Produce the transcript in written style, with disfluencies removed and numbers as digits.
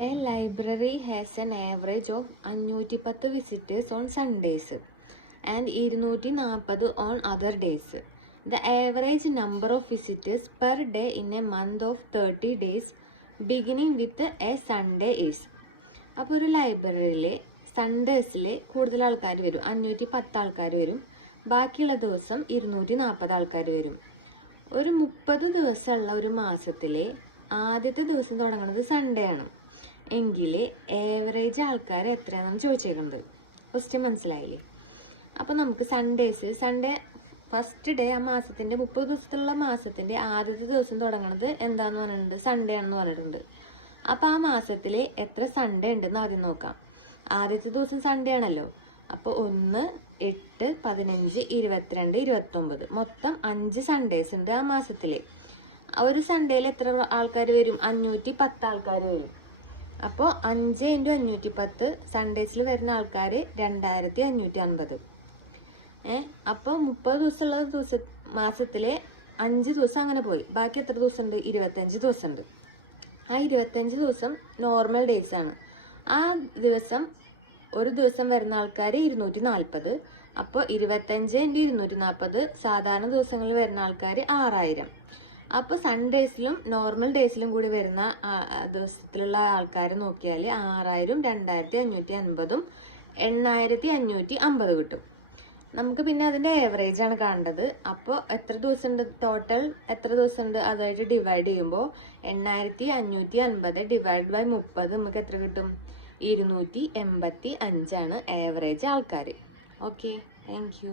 A library has an average of 510 visitors on Sundays and 240 on other days. The average number of visitors per day in a month of 30 days beginning with a Sunday is. അപ്പോൾ ഒരു ലൈബ്രറിയിൽ സൺഡേസിൽ കൂടുതൽ ആൾക്കാർ വരും, 510 ആൾക്കാർ വരും. ബാക്കിയുള്ള ദിവസം 240 ആൾക്കാർ വരും. ഒരു 30 ദിവസമുള്ള ഒരു മാസത്തിലെ ആദ്യത്തെ ദിവസം തുടങ്ങുന്നത് സൺഡേ ആണ് എങ്കിൽ ഏവറേജ് ആൾക്കാർ എത്രയാണെന്ന് ചോദിച്ചേക്കുന്നത്. ക്വസ്റ്റ്യൻ മനസ്സിലായില്ലേ? അപ്പോൾ നമുക്ക് സൺഡേ ഫസ്റ്റ് ഡേ ആ മാസത്തിൻ്റെ 30 ദിവസത്തിലുള്ള മാസത്തിൻ്റെ ആദ്യത്തെ ദിവസം തുടങ്ങുന്നത് എന്താണെന്ന് പറഞ്ഞിട്ടുണ്ട്, സൺഡേ ആണെന്ന് പറഞ്ഞിട്ടുണ്ട്. അപ്പോൾ ആ മാസത്തിൽ എത്ര സൺഡേ ഉണ്ടെന്ന് ആദ്യം നോക്കാം. ആദ്യത്തെ ദിവസം സൺഡേ ആണല്ലോ. അപ്പോൾ 1, 8, 15, 22, 29 മൊത്തം 5 സൺഡേസ് ഉണ്ട് ആ മാസത്തിൽ. ഒരു സൺഡേയിൽ എത്ര ആൾക്കാർ വരും? 510 ആൾക്കാർ വരും. അപ്പോൾ 5 × 510 സൺഡേസിൽ വരുന്ന ആൾക്കാർ 2550. അപ്പോൾ 30 ദിവസമുള്ള മാസത്തിൽ 5 ദിവസം അങ്ങനെ പോയി. ബാക്കി എത്ര ദിവസമുണ്ട്? 25 ദിവസമുണ്ട്. ആ 25 ദിവസം നോർമൽ ഡേയ്സ് ആണ്. ആ ദിവസം ഒരു ദിവസം വരുന്ന ആൾക്കാർ 240. അപ്പോൾ 25 × 240 സാധാരണ ദിവസങ്ങളിൽ വരുന്ന ആൾക്കാർ 6000. അപ്പോൾ സൺഡേസിലും നോർമൽ ഡേയ്സിലും കൂടി വരുന്ന ദിവസത്തിലുള്ള ആൾക്കാർ നോക്കിയാൽ 6000, 2550, 8550 കിട്ടും. നമുക്ക് പിന്നെ അതിൻ്റെ ഏവറേജ് ആണ് കാണേണ്ടത്. അപ്പോൾ എത്ര ദിവസമുണ്ട് ടോട്ടൽ, എത്ര ദിവസമുണ്ട് അതായിട്ട് ഡിവൈഡ് ചെയ്യുമ്പോൾ 8550 ഡിവൈഡ് ബൈ 30 നമുക്ക് എത്ര കിട്ടും? 285 ആണ് ഏവറേജ് ആൾക്കാർ. Okay, thank you.